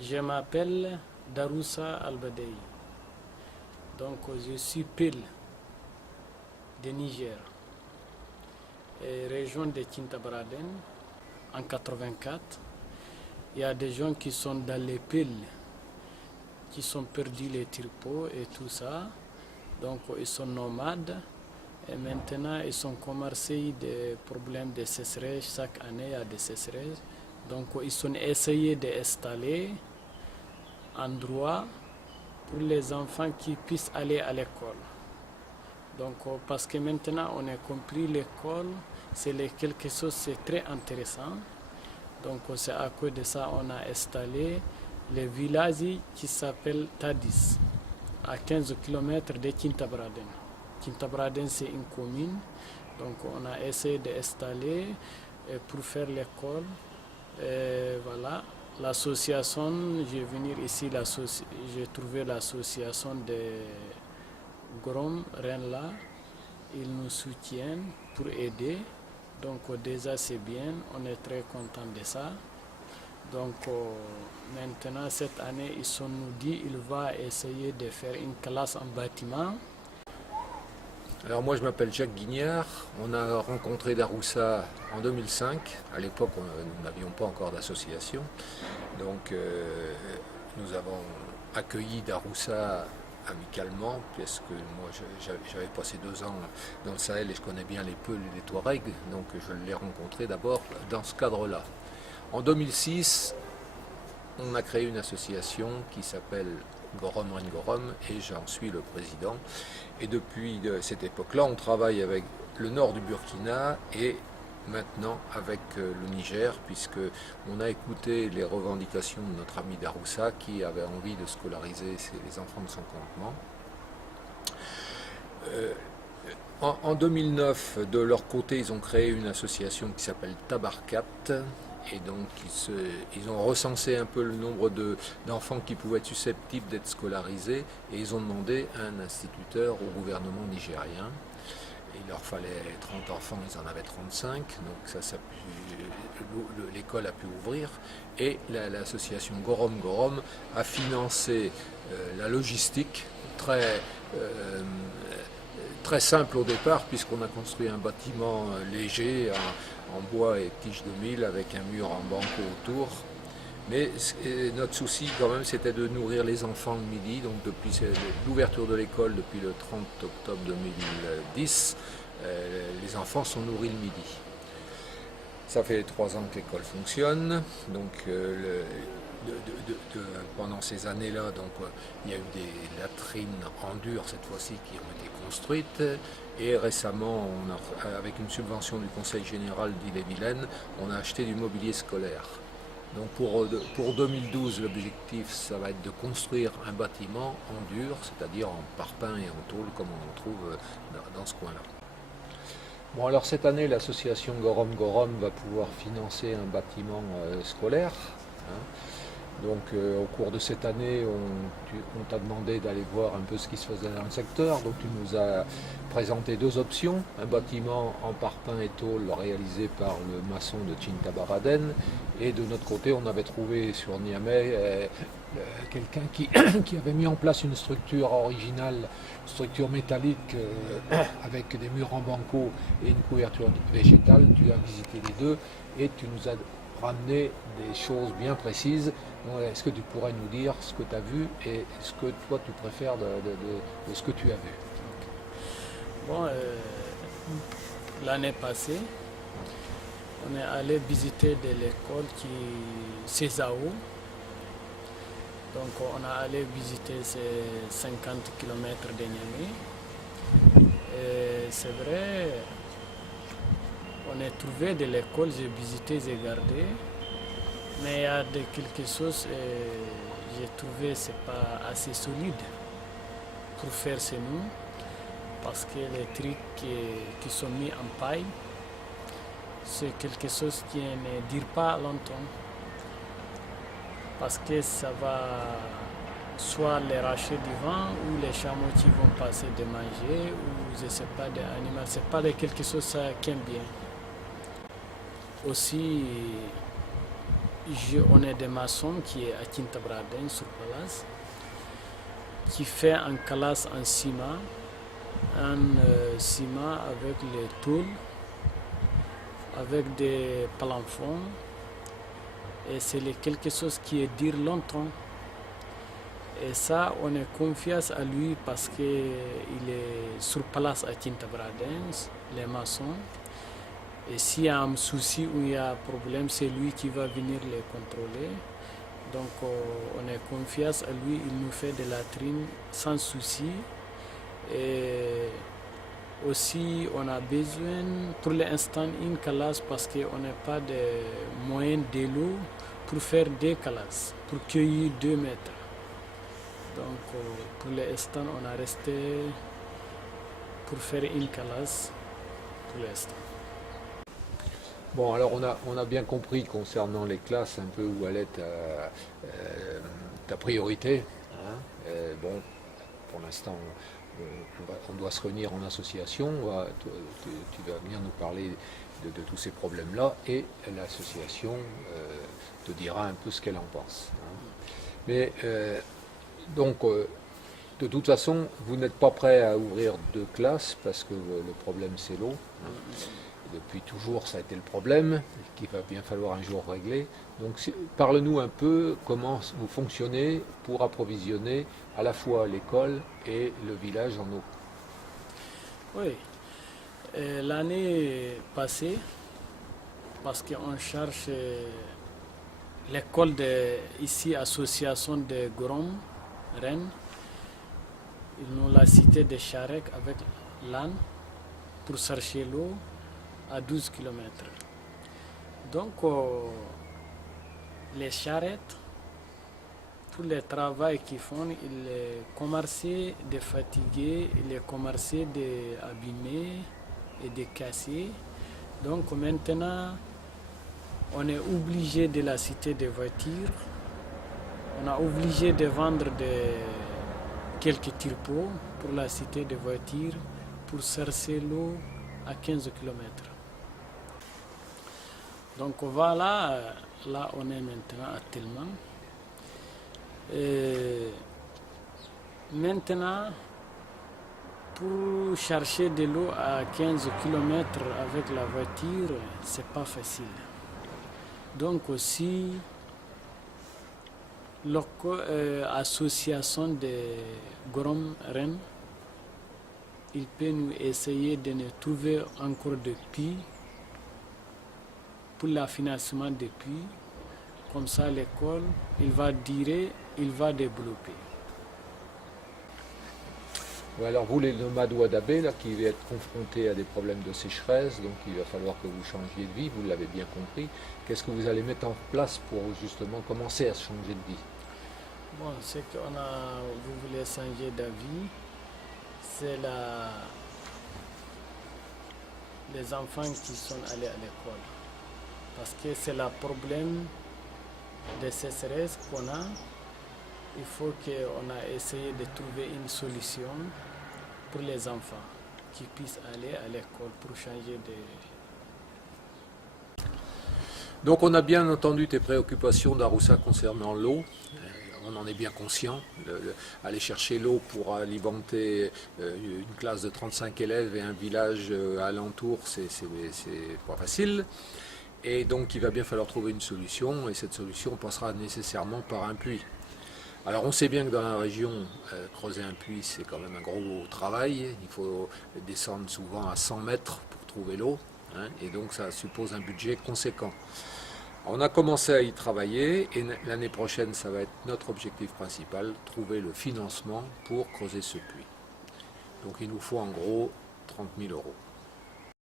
Je m'appelle Daroussa Albadei. Donc je suis pile de Niger, région de Tintabaraden, en 84. Il y a des gens qui sont dans les piles, qui sont perdus les troupeaux et tout ça. Donc ils sont nomades. Et maintenant, ils sont commencés des problèmes de sécheresse. Chaque année, il y a des sécheresses. Donc ils ont essayé d'installer un endroit pour les enfants qui puissent aller à l'école. Donc parce que maintenant on a compris l'école, c'est quelque chose de très intéressant. Donc c'est à cause de ça on a installé le village qui s'appelle Tadis, à 15 km de Tintabaraden. Tintabaraden c'est une commune, donc on a essayé d'installer pour faire l'école. Voilà. L'association, je vais venir ici, j'ai trouvé l'association de Grom Renla. Ils nous soutiennent pour aider. Donc déjà c'est bien, on est très content de ça. Donc maintenant cette année, ils nous dit qu'il va essayer de faire une classe en bâtiment. Alors moi je m'appelle Jacques Guignard, on a rencontré Daroussa en 2005, à l'époque nous n'avions pas encore d'association, donc nous avons accueilli Daroussa amicalement, puisque moi j'avais passé 2 ans dans le Sahel et je connais bien les Peuls et les Touaregs, donc je l'ai rencontré d'abord dans ce cadre-là. En 2006, on a créé une association qui s'appelle Gorom Rengorom et j'en suis le président. Et depuis cette époque-là, on travaille avec le nord du Burkina et maintenant avec le Niger, puisqu'on a écouté les revendications de notre ami Daroussa qui avait envie de scolariser les enfants de son campement. En 2009, de leur côté, ils ont créé une association qui s'appelle Tabarkat. Et donc ils ont recensé un peu le nombre d'enfants qui pouvaient être susceptibles d'être scolarisés et ils ont demandé un instituteur au gouvernement nigérien. Il leur fallait 30 enfants, ils en avaient 35, donc l'école a pu ouvrir et l'association Gorom Gorom a financé la logistique très simple au départ puisqu'on a construit un bâtiment léger en bois et tiges de mil avec un mur en banco autour. Mais notre souci quand même c'était de nourrir les enfants le midi, donc depuis l'ouverture de l'école depuis le 30 octobre 2010, les enfants sont nourris le midi. Ça fait 3 ans que l'école fonctionne, donc pendant ces années-là, il y a eu des latrines en dur cette fois-ci qui ont été construites. Et récemment, avec une subvention du Conseil général d'Ille-et-Vilaine, on a acheté du mobilier scolaire. Donc pour 2012, l'objectif, ça va être de construire un bâtiment en dur, c'est-à-dire en parpaing et en tôle, comme on trouve dans ce coin-là. Bon, alors cette année, l'association Gorom Gorom va pouvoir financer un bâtiment scolaire. Donc au cours de cette année, on t'a demandé d'aller voir un peu ce qui se faisait dans le secteur. Donc tu nous as présenté 2 options. Un bâtiment en parpaing et tôle réalisé par le maçon de Tintabaraden. Et de notre côté, on avait trouvé sur Niamey quelqu'un qui avait mis en place une structure originale, une structure métallique avec des murs en banco et une couverture végétale. Tu as visité les deux et tu nous as ramené des choses bien précises. Est-ce que tu pourrais nous dire ce que tu as vu et ce que toi tu préfères de ce que tu as vu? Bon, l'année passée, on est allé visiter de l'école CESAO. Donc on a allé visiter ces 50 km de Niamey. Et c'est vrai, on a trouvé de l'école, j'ai visité, j'ai gardé. Mais il y a quelque chose j'ai trouvé c'est pas assez solide pour faire chez nous parce que les trucs qui sont mis en paille, c'est quelque chose qui ne dure pas longtemps parce que ça va soit les racher du vent ou les chameaux qui vont passer de manger ou je ne sais pas des animaux, c'est pas quelque chose qui aime bien. Aussi on est des maçons qui est à Tintabraden sur place, qui fait un classe en ciment, avec les tôles, avec des plafonds, et c'est quelque chose qui est dur longtemps. Et ça, on est confiance à lui parce qu'il est sur place à Tintabraden, les maçons. Et s'il y a un souci ou il y a un problème, c'est lui qui va venir les contrôler. Donc on est confiance à lui, il nous fait des latrines sans souci. Et aussi, on a besoin pour l'instant une calasse parce qu'on n'a pas de moyens de l'eau pour faire des calasses, pour cueillir 2 mètres. Donc pour l'instant, on a resté pour faire une calasse pour l'instant. Bon, alors on a bien compris concernant les classes un peu où elle est ta priorité. Hein. Bon, pour l'instant, on doit se réunir en association. Tu vas venir nous parler de tous ces problèmes-là et l'association te dira un peu ce qu'elle en pense. Hein. Mais donc, de toute façon, vous n'êtes pas prêt à ouvrir 2 classes parce que le problème c'est l'eau. Hein. Depuis toujours, ça a été le problème, qu'il va bien falloir un jour régler. Donc, parle-nous un peu comment vous fonctionnez pour approvisionner à la fois l'école et le village en eau. Oui, l'année passée, parce qu'on cherche l'école ici, association de Gorom, Rennes, ils nous l'a cité de Charek avec l'âne pour chercher l'eau à 12 km. Donc, les charrettes, pour le travail qu'ils font, ils commencent de fatiguer, ils commencent d'abîmer et de casser. Donc maintenant, on est obligé de la citer des voitures. On a obligé de vendre quelques tirpots pour la cité des voitures pour chercher l'eau à 15 km. Donc voilà, là on est maintenant actuellement. Et maintenant, pour chercher de l'eau à 15 km avec la voiture, c'est pas facile. Donc aussi, l'association de Gorom Rennes, il peut nous essayer de nous trouver encore des puits pour le financement des puits. Comme ça, l'école, il va développer. Alors vous, les nomades Wadabé, là, qui vont être confrontés à des problèmes de sécheresse, donc il va falloir que vous changiez de vie, vous l'avez bien compris. Qu'est-ce que vous allez mettre en place pour justement commencer à changer de vie? Bon, ce qu'on a, vous voulez changer d'avis, c'est les enfants qui sont allés à l'école. Parce que c'est le problème de sécheresse qu'on a. Il faut qu'on a essayé de trouver une solution pour les enfants qui puissent aller à l'école pour changer de... Donc on a bien entendu tes préoccupations d'Aroussa concernant l'eau. On en est bien conscient. Aller chercher l'eau pour alimenter une classe de 35 élèves et un village alentour, c'est pas facile. Et donc il va bien falloir trouver une solution, et cette solution passera nécessairement par un puits. Alors on sait bien que dans la région, creuser un puits c'est quand même un gros travail, il faut descendre souvent à 100 mètres pour trouver l'eau, hein, et donc ça suppose un budget conséquent. On a commencé à y travailler, et l'année prochaine ça va être notre objectif principal, trouver le financement pour creuser ce puits. Donc il nous faut en gros 30 000 €.